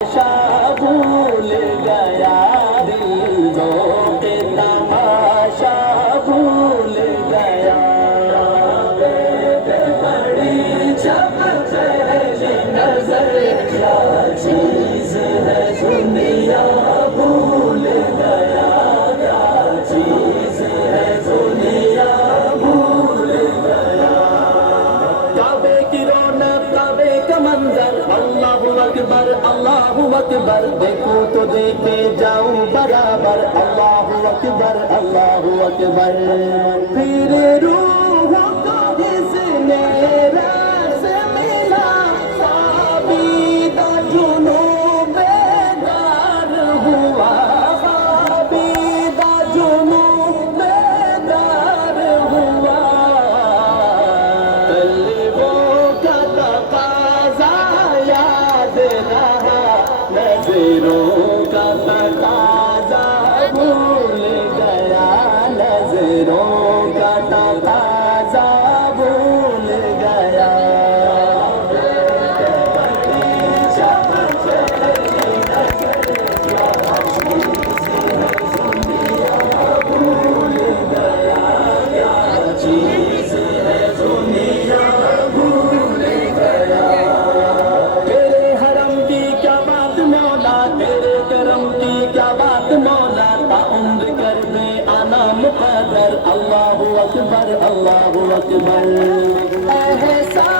भूल गया दिल ذوق तमाशा भूल गया बड़ी चमक है नजर क्या चीज है दुनिया भूल गया क्या चीज है दुनिया भूल गया काबे की रौनक काबे का मंजर अल्लाहु अकबर देखूं तो देखे जाऊं बराबर अल्लाहु अकबर फिर रूह को जिसने रास मिला साबीदा जुनून बेदार हुआ साबीदा जुनून बेदार हुआ तलबों का तकाज़ा याद रहा नजरों का तकाज़ा भूल गया नजरों का तकाज़ा भूल गया चीज़ है दुनिया भूल गया तेरे हरम की क्या बात मौला तेरे करम की क्या बात मौला ताउम्र कर दे आना मुक़द्दर अल्लाहु अकबर